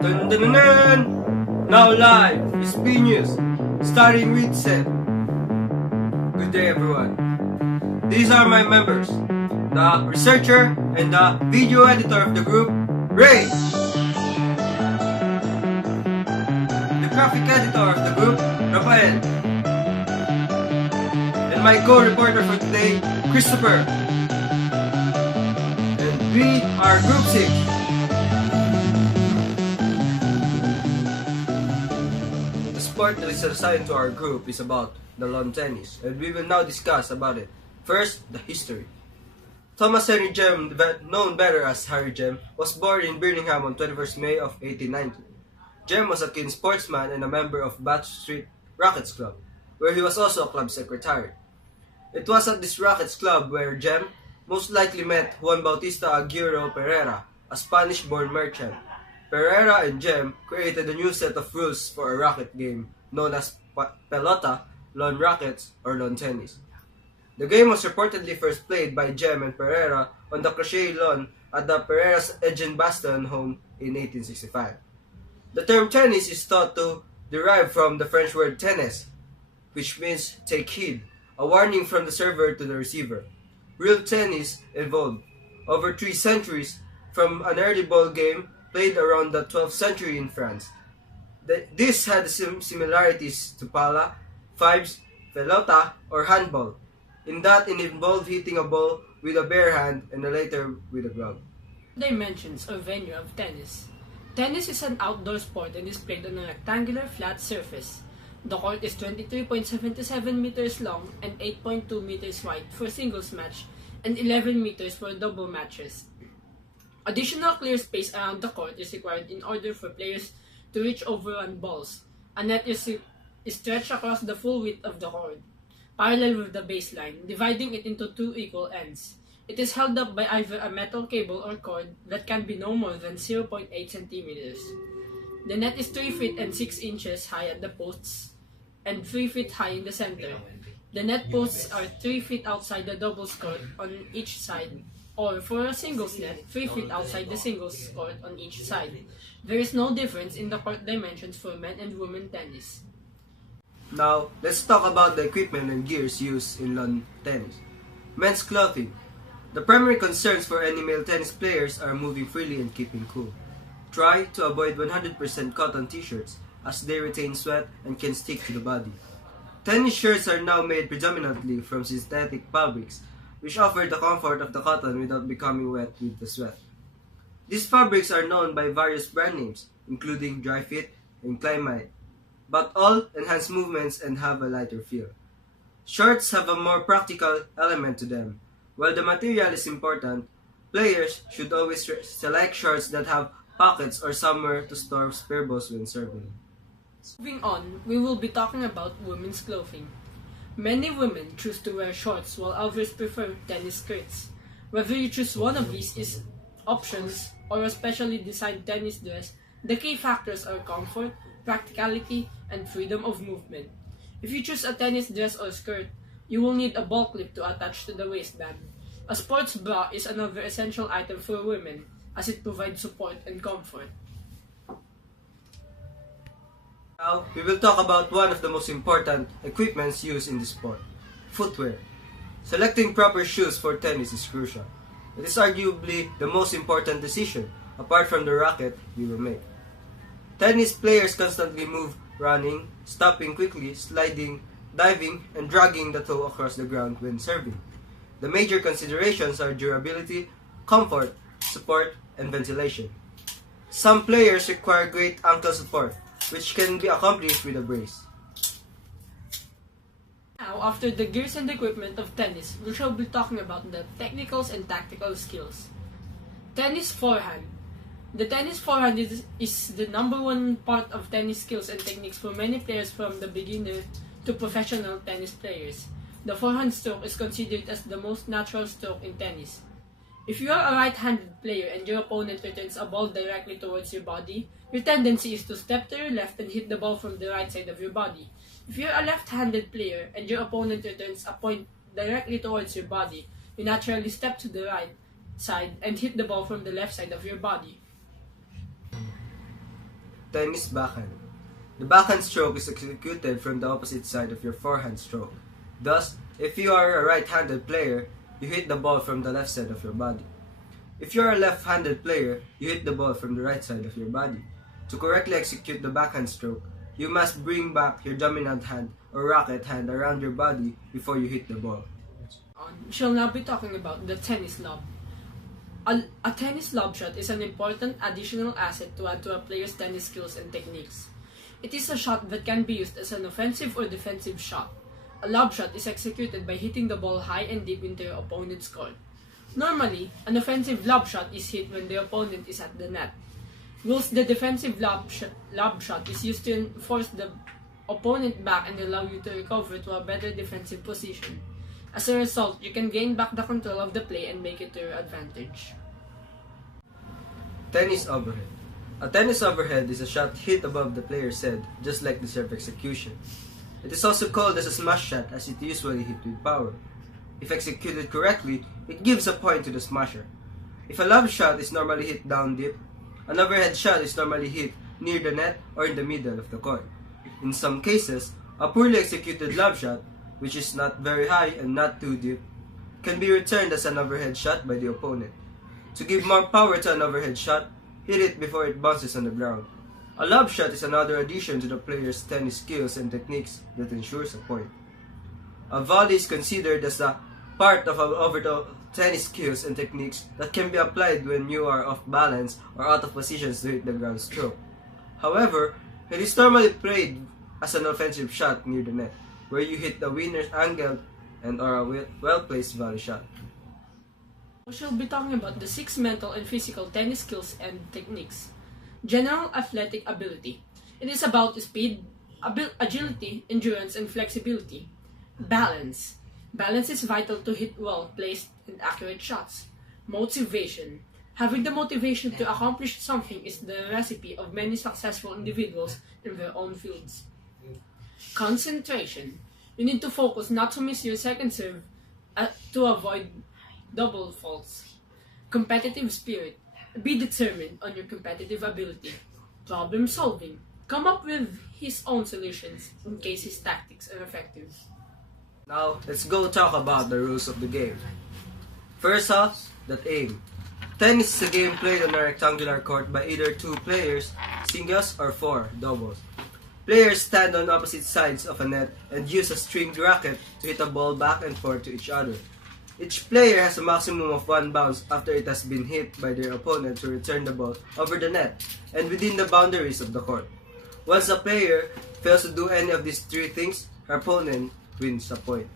Dun, dun, dun, dun. Now live is P News, starting with Seth. Good day everyone. These are my members, the researcher and the video editor of the group, Ray. The graphic editor of the group, Rafael. And my co-reporter for today, Christopher. And we are Group 6. The sport that is assigned to our group is about the lawn tennis, and we will now discuss about it. First, the history. Thomas Henry Jem, known better as Harry Jem, was born in Birmingham on 21st May of 1890. Jem was a keen sportsman and a member of Bath Street Rackets Club, where he was also a club secretary. It was at this Rackets Club where Jem most likely met Juan Bautista Aguirre Pereira, a Spanish-born merchant. Pereira and Jem created a new set of rules for a racket game known as pelota, lawn rackets, or lawn tennis. The game was reportedly first played by Jem and Pereira on the crochet lawn at the Pereira's Edgbaston home in 1865. The term tennis is thought to derive from the French word tennis, which means take heed, a warning from the server to the receiver. Real tennis evolved over 3 centuries from an early ball game played around the 12th century in France. This had similarities to pala, fives, pelota, or handball, in that it involved hitting a ball with a bare hand and later with a glove. Dimensions or venue of tennis. Tennis is an outdoor sport and is played on a rectangular flat surface. The court is 23.77 meters long and 8.2 meters wide for singles match and 11 meters for double matches. Additional clear space around the court is required in order for players to reach overrun balls. A net is stretched across the full width of the court, parallel with the baseline, dividing it into 2 equal ends. It is held up by either a metal cable or cord that can be no more than 0.8 centimeters. The net is 3 feet and 6 inches high at the posts and 3 feet high in the center. The net posts are 3 feet outside the doubles court on each side, or for a singles net, 3 feet outside the singles court on each side. There is no difference in the court dimensions for men and women tennis. Now, let's talk about the equipment and gears used in lawn tennis. Men's clothing. The primary concerns for any male tennis players are moving freely and keeping cool. Try to avoid 100% cotton t-shirts as they retain sweat and can stick to the body. Tennis shirts are now made predominantly from synthetic fabrics, which offer the comfort of the cotton without becoming wet with the sweat. These fabrics are known by various brand names, including Dri-Fit and Climate, but all enhance movements and have a lighter feel. Shorts have a more practical element to them. While the material is important, players should always select shorts that have pockets or somewhere to store spare balls when serving. Moving on, we will be talking about women's clothing. Many women choose to wear shorts while others prefer tennis skirts. Whether you choose one of these is options or a specially designed tennis dress, the key factors are comfort, practicality, and freedom of movement. If you choose a tennis dress or skirt, you will need a ball clip to attach to the waistband. A sports bra is another essential item for women as it provides support and comfort. Now, we will talk about one of the most important equipments used in the sport, footwear. Selecting proper shoes for tennis is crucial. It is arguably the most important decision, apart from the racket, you will make. Tennis players constantly move, running, stopping quickly, sliding, diving, and dragging the toe across the ground when serving. The major considerations are durability, comfort, support, and ventilation. Some players require great ankle support, which can be accomplished with a brace. Now, after the gears and equipment of tennis, we shall be talking about the technicals and tactical skills. Tennis forehand. The tennis forehand is the number one part of tennis skills and techniques for many players from the beginner to professional tennis players. The forehand stroke is considered as the most natural stroke in tennis. If you are a right-handed player and your opponent returns a ball directly towards your body, your tendency is to step to your left and hit the ball from the right side of your body. If you're a left-handed player and your opponent returns a point directly towards your body, you naturally step to the right side and hit the ball from the left side of your body. tennis backhand. The backhand stroke is executed from the opposite side of your forehand stroke. Thus, if you are a right-handed player, you hit the ball from the left side of your body. If you are a left-handed player, you hit the ball from the right side of your body. To correctly execute the backhand stroke, you must bring back your dominant hand or racket hand around your body before you hit the ball. We shall now be talking about the tennis lob. A tennis lob shot is an important additional asset to add to a player's tennis skills and techniques. It is a shot that can be used as an offensive or defensive shot. A lob shot is executed by hitting the ball high and deep into your opponent's court. Normally, an offensive lob shot is hit when the opponent is at the net, whilst the defensive lob shot is used to force the opponent back and allow you to recover to a better defensive position. As a result, you can gain back the control of the play and make it to your advantage. Tennis overhead. A tennis overhead is a shot hit above the player's head, just like the serve execution. It is also called as a smash shot as it usually hit with power. If executed correctly, it gives a point to the smasher. If a lob shot is normally hit down deep, an overhead shot is normally hit near the net or in the middle of the court. In some cases, a poorly executed lob shot, which is not very high and not too deep, can be returned as an overhead shot by the opponent. To give more power to an overhead shot, hit it before it bounces on the ground. A lob shot is another addition to the player's tennis skills and techniques that ensures a point. A volley is considered as a part of our overall tennis skills and techniques that can be applied when you are off balance or out of positions to hit the ground stroke. However, it is normally played as an offensive shot near the net, where you hit the winner's angle and or a well-placed volley shot. We shall be talking about the 6 mental and physical tennis skills and techniques. General athletic ability. It is about speed, agility, endurance, and flexibility. Balance. Balance is vital to hit well-placed and accurate shots. Motivation. Having the motivation to accomplish something is the recipe of many successful individuals in their own fields. Concentration. You need to focus not to miss your second serve to avoid double faults. Competitive spirit. Be determined on your competitive ability. Problem solving. Come up with his own solutions in case his tactics are effective. Now, let's go talk about the rules of the game. First off, the aim. Tennis is a game played on a rectangular court by either 2 players, singles, or 4, doubles. Players stand on opposite sides of a net and use a stringed racket to hit a ball back and forth to each other. Each player has a maximum of 1 bounce after it has been hit by their opponent to return the ball over the net and within the boundaries of the court. Once a player fails to do any of these 3 things, her opponent wins a point.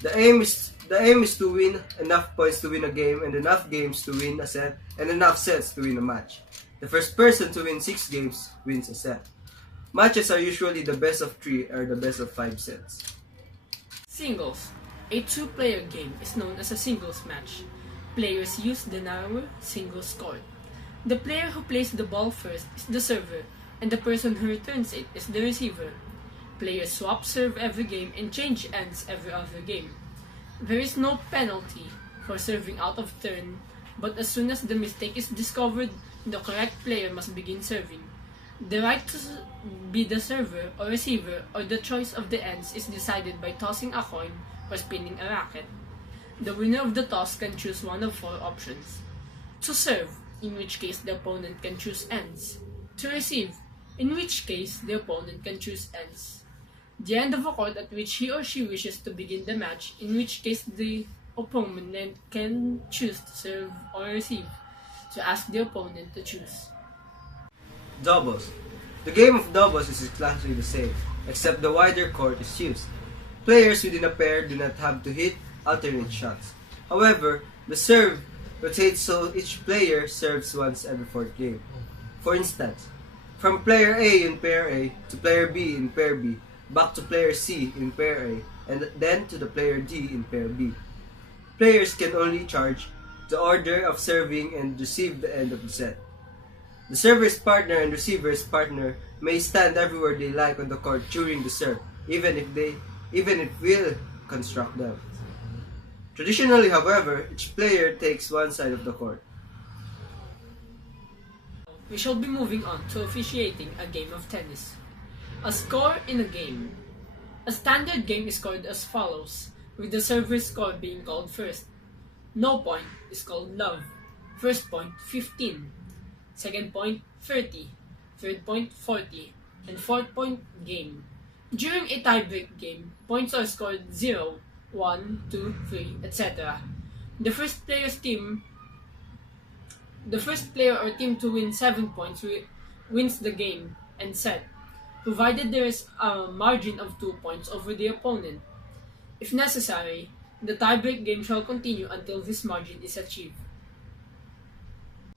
The aim is to win enough points to win a game and enough games to win a set and enough sets to win a match. The first person to win 6 games wins a set. Matches are usually the best of 3 or the best of 5 sets. Singles. A 2-player game is known as a singles match. Players use the narrower singles court. The player who plays the ball first is the server, and the person who returns it is the receiver. Players swap serve every game and change ends every other game. There is no penalty for serving out of turn, but as soon as the mistake is discovered, the correct player must begin serving. The right to be the server or receiver or the choice of the ends is decided by tossing a coin or spinning a racket. The winner of the toss can choose one of 4 options. To serve, in which case the opponent can choose ends. To receive, in which case the opponent can choose ends. The end of a court at which he or she wishes to begin the match, in which case the opponent can choose to serve or receive, to ask the opponent to choose. Doubles. The game of doubles is exactly the same, except the wider court is used. Players within a pair do not have to hit alternate shots. However, the serve rotates so each player serves once every 4th game. For instance, from player A in pair A to player B in pair B, back to player C in pair A, and then to the player D in pair B. Players can only charge the order of serving and receive the end of the set. The server's partner and receiver's partner may stand everywhere they like on the court during the serve, even if we'll construct them. Traditionally, however, each player takes one side of the court. we shall be moving on to officiating a game of tennis. A score in a game. A standard game is scored as follows, with the server's score being called first. No point is called love. First point, 15. Second point, 30. Third point, 40. And fourth point, game. During a tiebreak game, points are scored 0, 1, 2, 3, etc. The first player or team to win 7 points wins the game and set, provided there is a margin of 2 points over the opponent. If necessary, the tiebreak game shall continue until this margin is achieved.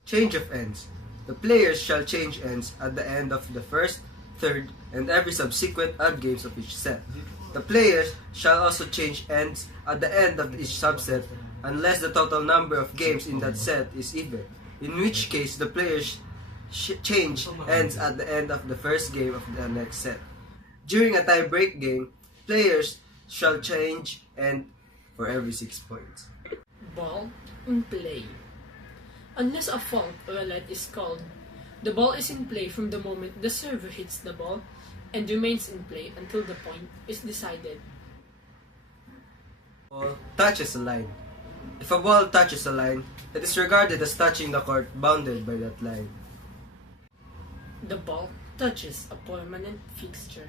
Change of ends. The players shall change ends at the end of the first, third, and every subsequent odd games of each set. The players shall also change ends at the end of each subset unless the total number of games in that set is even, in which case the players change ends at the end of the first game of the next set. During a tie-break game, players shall change end for every 6 points. Ball in play. Unless a fault or a let is called, the ball is in play from the moment the server hits the ball and remains in play until the point is decided. Ball touches a line. If a ball touches a line, it is regarded as touching the court bounded by that line. The ball touches a permanent fixture.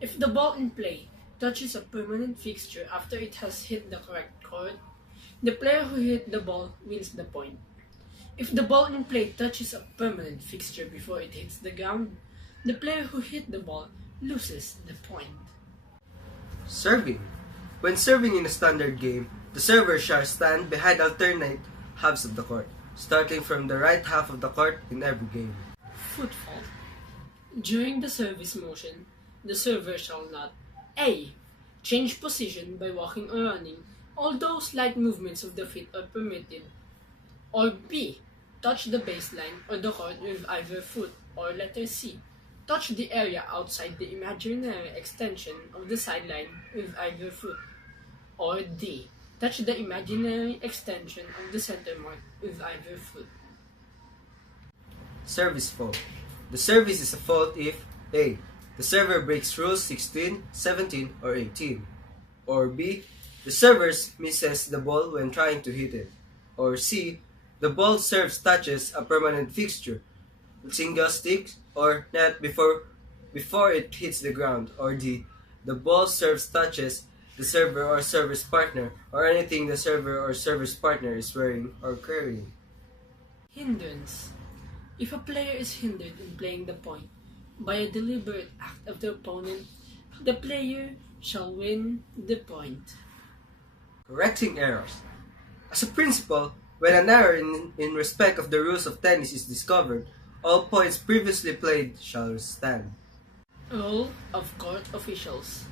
If the ball in play touches a permanent fixture after it has hit the correct court, the player who hit the ball wins the point. If the ball in play touches a permanent fixture before it hits the ground, the player who hit the ball loses the point. Serving. When serving in a standard game, the server shall stand behind alternate halves of the court, starting from the right half of the court in every game. Foot fault. During the service motion, the server shall not A. Change position by walking or running, although slight movements of the feet are permitted, or B. Touch the baseline or the court with either foot, or letter C. Touch the area outside the imaginary extension of the sideline with either foot, or D. Touch the imaginary extension of the center mark with either foot. Service fault. The service is a fault if A. The server breaks rules 16, 17, or 18. Or B. The server misses the ball when trying to hit it. Or C. The ball serves touches a permanent fixture, single stick, or net before it hits the ground. Or D. The ball serves touches the server or server's partner, or anything the server or server's partner is wearing or carrying. Hindrance. If a player is hindered in playing the point by a deliberate act of the opponent, the player shall win the point. Correcting errors. As a principle, when an error in respect of the rules of tennis is discovered, all points previously played shall stand. Role of court officials.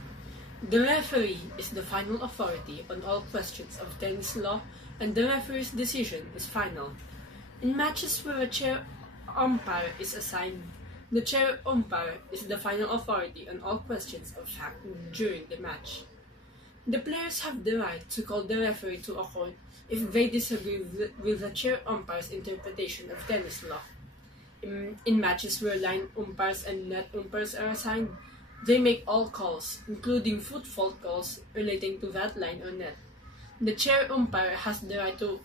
The referee is the final authority on all questions of tennis law, and the referee's decision is final. In matches where a chair umpire is assigned, the chair umpire is the final authority on all questions of fact during the match. The players have the right to call the referee to a court if they disagree with the chair umpire's interpretation of tennis law. In matches where line umpires and net umpires are assigned, they make all calls, including foot fault calls relating to that line or net. The chair umpire has the right to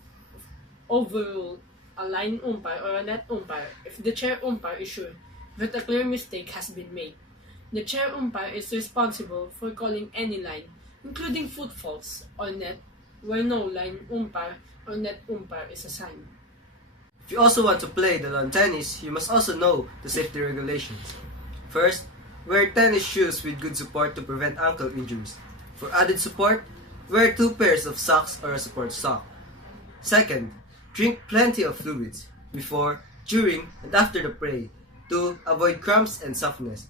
overrule a line umpire or a net umpire if the chair umpire is sure that a clear mistake has been made. The chair umpire is responsible for calling any line, including foot faults or net, where no line umpire or net umpire is assigned. If you also want to play the lawn tennis, you must also know the safety regulations. First, wear tennis shoes with good support to prevent ankle injuries. For added support, wear 2 pairs of socks or a support sock. Second, drink plenty of fluids before, during, and after the play to avoid cramps and softness.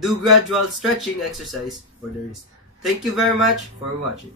Do gradual stretching exercise for the wrist. Thank you very much for watching.